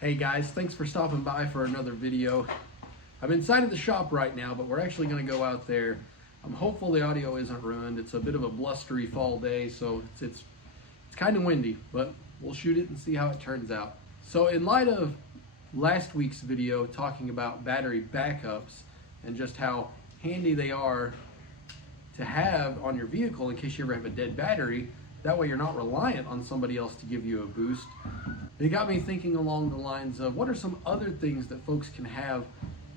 Hey guys, thanks for stopping by for another video. I'm inside of the shop right now, but we're actually going to go out there. I'm hopeful the audio isn't ruined. It's a bit of a blustery fall day, so it's kind of windy, but we'll shoot it and see how it turns out. So in light of last week's video talking about battery backups and just how handy they are to have on your vehicle in case you ever have a dead battery, that way you're not reliant on somebody else to give you a boost. It got me thinking along the lines of what are some other things that folks can have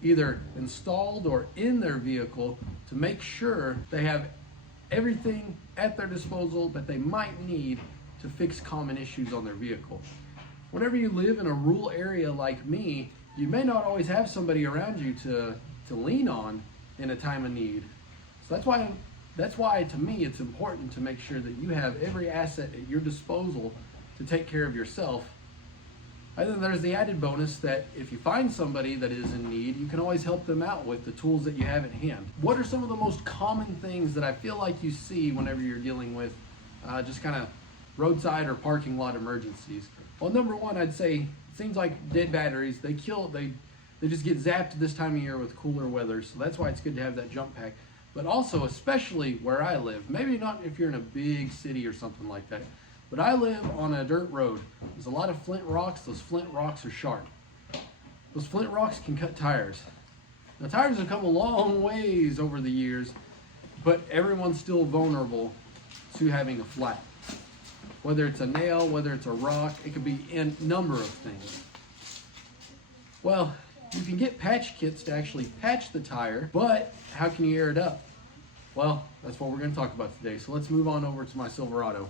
either installed or in their vehicle to make sure they have everything at their disposal that they might need to fix common issues on their vehicle. Whenever you live in a rural area like me, you may not always have somebody around you to lean on in a time of need. So that's why to me it's important to make sure that you have every asset at your disposal to take care of yourself. And then there's the added bonus that if you find somebody that is in need, you can always help them out with the tools that you have at hand. What are some of the most common things that I feel like you see whenever you're dealing with just kind of roadside or parking lot emergencies? Well, number one, I'd say it seems like dead batteries, they just get zapped this time of year with cooler weather. So that's why it's good to have that jump pack. But also, especially where I live, maybe not if you're in a big city or something like that, but I live on a dirt road. There's a lot of flint rocks. Those flint rocks are sharp. Those flint rocks can cut tires. Now, tires have come a long ways over the years, but everyone's still vulnerable to having a flat. Whether it's a nail, whether it's a rock, it could be a number of things. Well, you can get patch kits to actually patch the tire, but how can you air it up? Well, that's what we're going to talk about today. So let's move on over to my Silverado.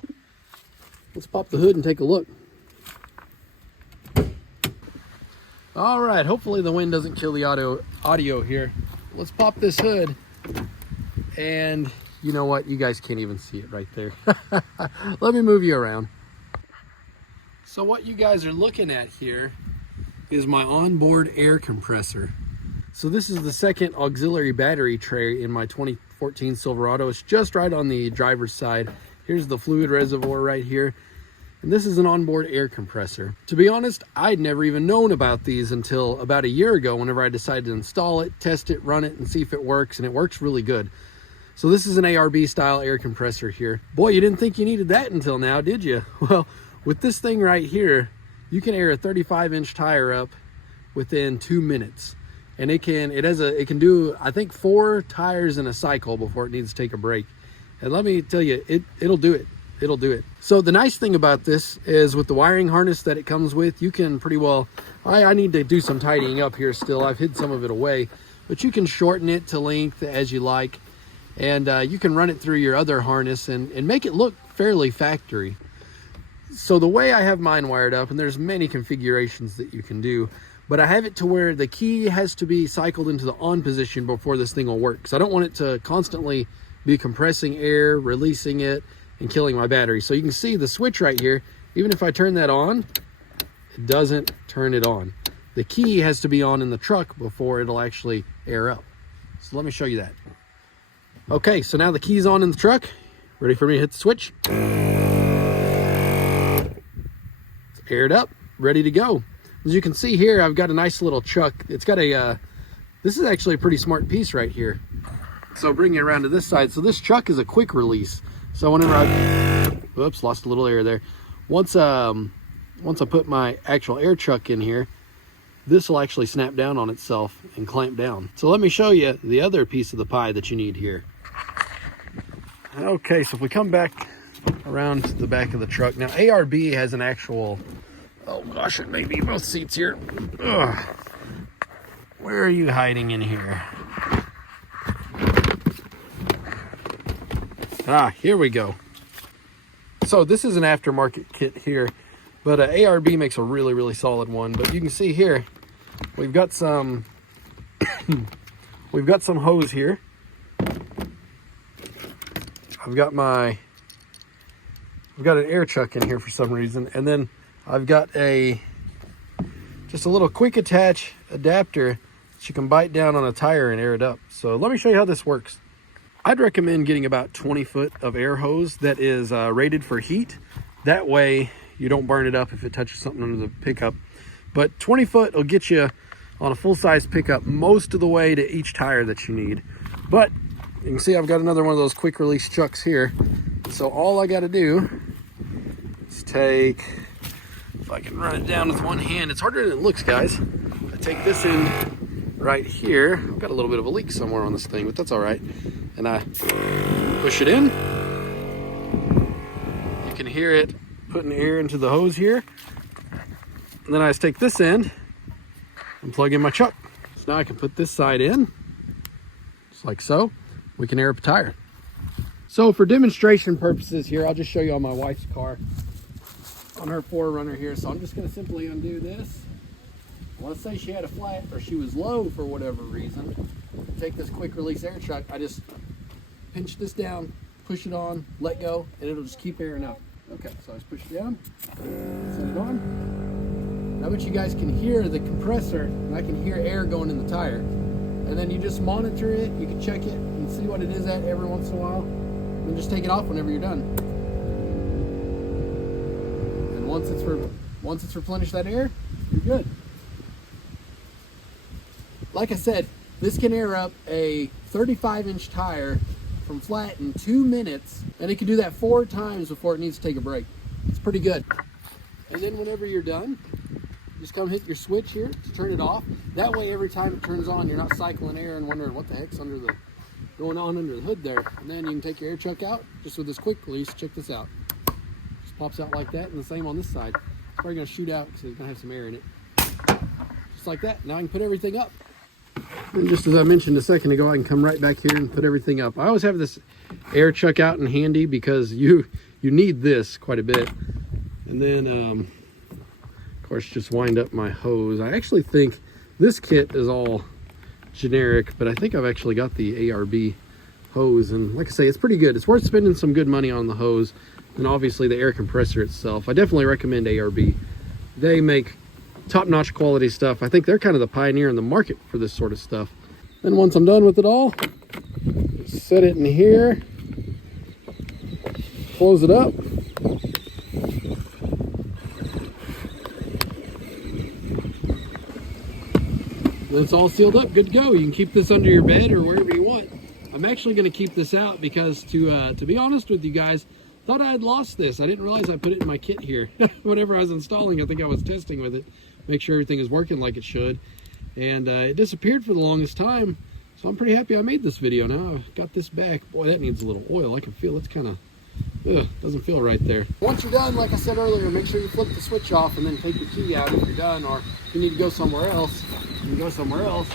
Let's pop the hood and take a look. All right, hopefully the wind doesn't kill the audio here. Let's pop this hood, and you know what? You guys can't even see it right there. Let me move you around. So what you guys are looking at here is my onboard air compressor. So this is the second auxiliary battery tray in my 2014 Silverado. It's just right on the driver's side. Here's the fluid reservoir right here. And this is an onboard air compressor. To be honest, I'd never even known about these until about a year ago whenever I decided to install it, test it, run it, and see if it works, and it works really good. So this is an ARB style air compressor here. Boy, you didn't think you needed that until now, did you? Well, with this thing right here, you can air a 35-inch tire up within 2 minutes. And it can do, I think, 4 tires in a cycle before it needs to take a break. And let me tell you, it'll do it. It'll do it. So the nice thing about this is with the wiring harness that it comes with, you can pretty well, I need to do some tidying up here still. I've hid some of it away, but you can shorten it to length as you like. And you can run it through your other harness and make it look fairly factory. So the way I have mine wired up, and there's many configurations that you can do, but I have it to where the key has to be cycled into the on position before this thing will work. Because I don't want it to constantly be compressing air, releasing it, and killing my battery. So you can see the switch right here. Even if I turn that on, it doesn't turn it on. The key has to be on in the truck before it'll actually air up. So let me show you that. Okay, so now the key's on in the truck. Ready for me to hit the switch? It's aired up, ready to go. As you can see here, I've got a nice little chuck. It's got this is actually a pretty smart piece right here. So bring it around to this side. So this chuck is a quick release. So whenever whoops, lost a little air there. Once I put my actual air chuck in here, this will actually snap down on itself and clamp down. So let me show you the other piece of the pie that you need here. Okay, so if we come back around to the back of the truck. Now ARB has an actual, oh gosh, it may be both seats here. Ugh. Where are you hiding in here? Ah, here we go. So this is an aftermarket kit here, but ARB makes a really, really solid one. But you can see here, we've got some, hose here. I've got an air chuck in here for some reason, and then I've got just a little quick attach adapter that you can bite down on a tire and air it up. So let me show you how this works. I'd recommend getting about 20 foot of air hose that is rated for heat. That way you don't burn it up if it touches something under the pickup. But 20 foot will get you on a full-size pickup most of the way to each tire that you need. But you can see I've got another one of those quick release chucks here. So all I got to do is take, if I can run it down with one hand, it's harder than it looks, guys. I take this in right here. I've got a little bit of a leak somewhere on this thing, but that's all right. And I push it in. You can hear it putting air into the hose here. And then I just take this end and plug in my chuck. So now I can put this side in, just like so. We can air up a tire. So for demonstration purposes here, I'll just show you on my wife's car, on her 4Runner here. So I'm just gonna simply undo this. Let's say she had a flat or she was low for whatever reason. Take this quick release air chuck, I just pinch this down, push it on, let go, and it'll just keep airing up. Okay, so I just push it down, set it on. Now, but you guys can hear the compressor, and I can hear air going in the tire. And then you just monitor it, you can check it and see what it is at every once in a while, and then just take it off whenever you're done. And once it's replenished that air, you're good. Like I said, this can air up a 35-inch tire from flat in 2 minutes, and it can do that 4 times before it needs to take a break. It's pretty good. And then whenever you're done, just come hit your switch here to turn it off. That way, every time it turns on, you're not cycling air and wondering what the heck's going on under the hood there. And then you can take your air chuck out just with this quick release. Check this out. Just pops out like that, and the same on this side. It's probably gonna shoot out because it's gonna have some air in it. Just like that. Now I can put everything up. And just as I mentioned a second ago, I can come right back here and put everything up. I always have this air chuck out and handy because you need this quite a bit. And then, of course, just wind up my hose. I actually think this kit is all generic, but I think I've actually got the ARB hose. And like I say, it's pretty good. It's worth spending some good money on the hose and obviously the air compressor itself. I definitely recommend ARB. They make top-notch quality stuff. I think they're kind of the pioneer in the market for this sort of stuff. Then once I'm done with it all, set it in here, close it up. Then it's all sealed up, good to go. You can keep this under your bed or wherever you want. I'm actually going to keep this out because to be honest with you guys, thought I had lost this. I didn't realize I put it in my kit here. Whenever I was installing, I think I was testing with it, make sure everything is working like it should. And it disappeared for the longest time. So I'm pretty happy I made this video. Now I've got this back. Boy, that needs a little oil. I can feel it's kind of, doesn't feel right there. Once you're done, like I said earlier, make sure you flip the switch off and then take your key out if you're done. Or if you need to go somewhere else, you can go somewhere else.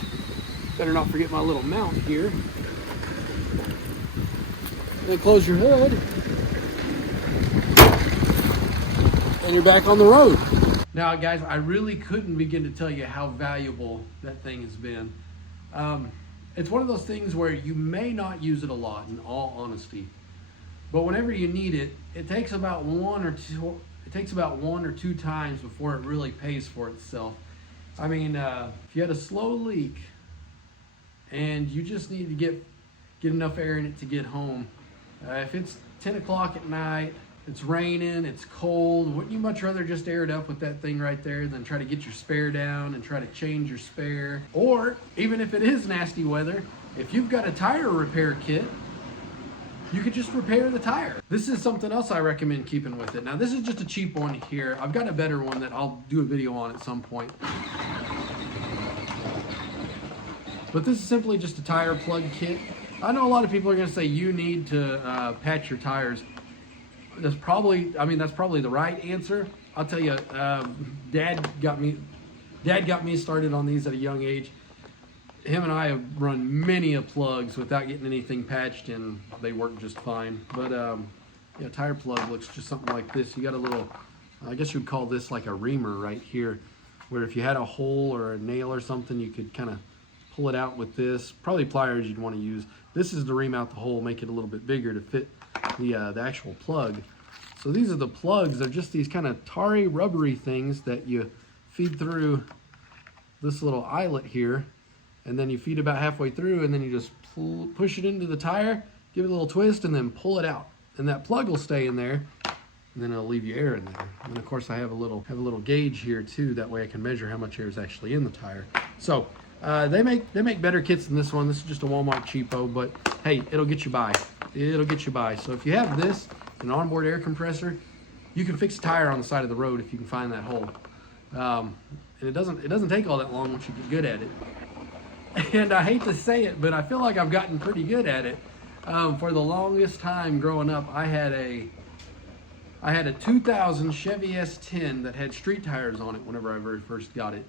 Better not forget my little mount here. Then close your hood. And you're back on the road. Now, guys, I really couldn't begin to tell you how valuable that thing has been. It's one of those things where you may not use it a lot, in all honesty, but whenever you need it, it takes about one or two times before it really pays for itself. I mean, if you had a slow leak and you just need to get enough air in it to get home, if it's 10 o'clock at night, it's raining, it's cold, wouldn't you much rather just air it up with that thing right there than try to get your spare down and try to change your spare? Or even if it is nasty weather, if you've got a tire repair kit, you could just repair the tire. This is something else I recommend keeping with it. Now, this is just a cheap one here. I've got a better one that I'll do a video on at some point. But this is simply just a tire plug kit. I know a lot of people are gonna say you need to patch your tires. That's probably the right answer. I'll tell you, Dad got me started on these at a young age. Him and I have run many a plugs without getting anything patched, and they work just fine. But yeah, tire plug looks just something like this. You got a little, I guess you would call this like a reamer right here, where if you had a hole or a nail or something, you could kind of pull it out with this. Probably pliers you'd want to use. This is to ream out the hole, make it a little bit bigger to fit the actual plug. So these are the plugs. They're just these kind of tarry, rubbery things that you feed through this little eyelet here, and then you feed about halfway through, and then you just push it into the tire, give it a little twist, and then pull it out. And that plug will stay in there and then it'll leave you air in there. And of course I have a little gauge here too, that way I can measure how much air is actually in the tire. So they make better kits than this one. This is just a Walmart cheapo, but hey, it'll get you by. It'll get you by. So if you have this, an onboard air compressor, you can fix a tire on the side of the road if you can find that hole. And it doesn't take all that long once you get good at it. And I hate to say it, but I feel like I've gotten pretty good at it. For the longest time growing up, I had a 2000 Chevy S10 that had street tires on it whenever I very first got it.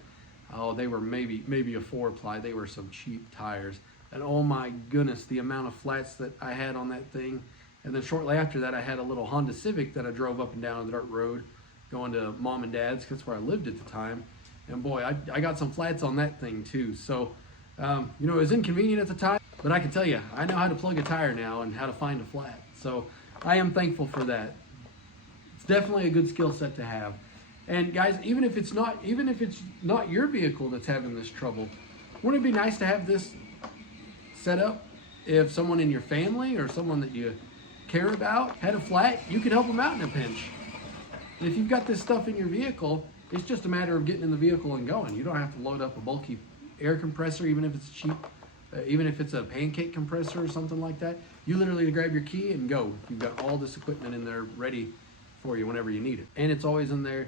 Oh, they were maybe a 4-ply. They were some cheap tires. And oh my goodness, the amount of flats that I had on that thing. And then shortly after that, I had a little Honda Civic that I drove up and down the dirt road going to mom and dad's, because that's where I lived at the time. And boy, I got some flats on that thing too. So, you know, it was inconvenient at the time, but I can tell you, I know how to plug a tire now and how to find a flat. So I am thankful for that. It's definitely a good skill set to have. And guys, even if it's not your vehicle that's having this trouble, wouldn't it be nice to have this set up? If someone in your family or someone that you care about had a flat, you could help them out in a pinch. And if you've got this stuff in your vehicle, it's just a matter of getting in the vehicle and going. You don't have to load up a bulky air compressor, even if it's cheap, even if it's a pancake compressor or something like that. You literally grab your key and go. You've got all this equipment in there ready for you whenever you need it. And it's always in there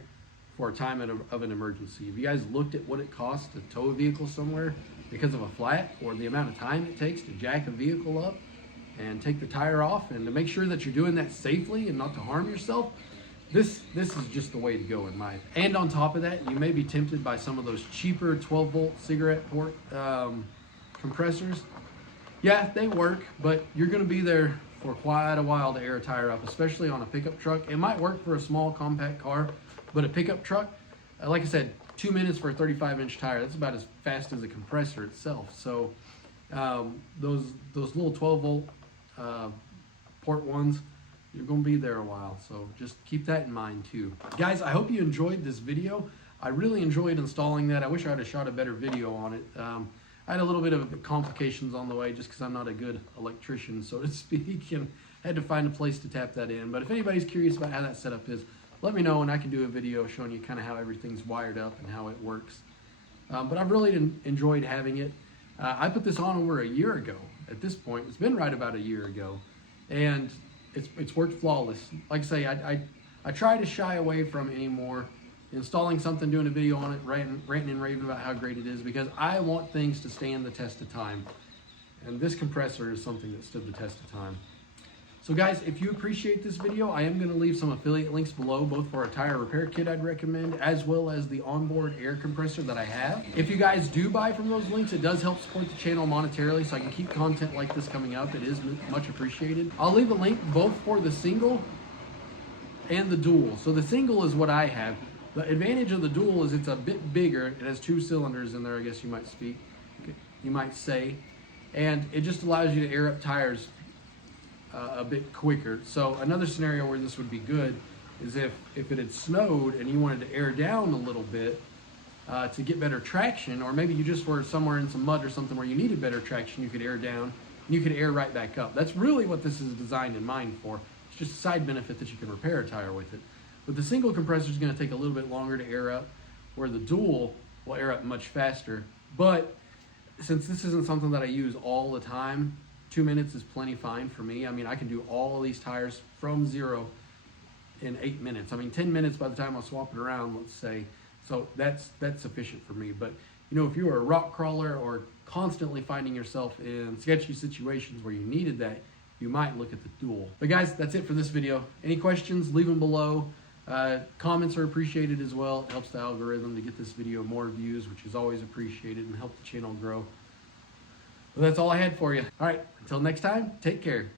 for a time of an emergency. Have you guys looked at what it costs to tow a vehicle somewhere because of a flat, or the amount of time it takes to jack a vehicle up and take the tire off, and to make sure that you're doing that safely and not to harm yourself? This is just the way to go in my opinion. And on top of that, you may be tempted by some of those cheaper 12-volt cigarette port compressors. Yeah, they work, but you're going to be there for quite a while to air a tire up, especially on a pickup truck. It might work for a small compact car, but a pickup truck, like I said, 2 minutes for a 35-inch tire, that's about as fast as a compressor itself. So those little 12-volt port ones, you're going to be there a while. So just keep that in mind too. Guys, I hope you enjoyed this video. I really enjoyed installing that. I wish I had shot a better video on it. I had a little bit of complications on the way just because I'm not a good electrician, so to speak, and had to find a place to tap that in. But if anybody's curious about how that setup is, let me know and I can do a video showing you kind of how everything's wired up and how it works. But I've really enjoyed having it. I put this on over a year ago. At this point, it's been right about a year ago, and it's worked flawless. Like I say, I try to shy away from any more installing something, doing a video on it, ranting and raving about how great it is, because I want things to stand the test of time. And this compressor is something that stood the test of time. So guys, if you appreciate this video, I am going to leave some affiliate links below, both for a tire repair kit I'd recommend, as well as the onboard air compressor that I have. If you guys do buy from those links, it does help support the channel monetarily, so I can keep content like this coming out. It is much appreciated. I'll leave a link both for the single and the dual. So the single is what I have. The advantage of the dual is it's a bit bigger. It has 2 cylinders in there, I guess you might say, and it just allows you to air up tires a bit quicker. So another scenario where this would be good is if it had snowed and you wanted to air down a little bit to get better traction, or maybe you just were somewhere in some mud or something where you needed better traction, you could air down and you could air right back up. That's really what this is designed in mind for. It's just a side benefit that you can repair a tire with it. But the single compressor is going to take a little bit longer to air up, where the dual will air up much faster. But since this isn't something that I use all the time, 2 minutes is plenty fine for me. I mean, I can do all of these tires from zero in 8 minutes. I mean, 10 minutes by the time I swap it around, let's say. So that's sufficient for me. But you know, if you were a rock crawler or constantly finding yourself in sketchy situations where you needed that, you might look at the dual. But guys, that's it for this video. Any questions, leave them below. Comments are appreciated as well. It helps the algorithm to get this video more views, which is always appreciated, and help the channel grow. Well, that's all I had for you. All right, until next time, take care.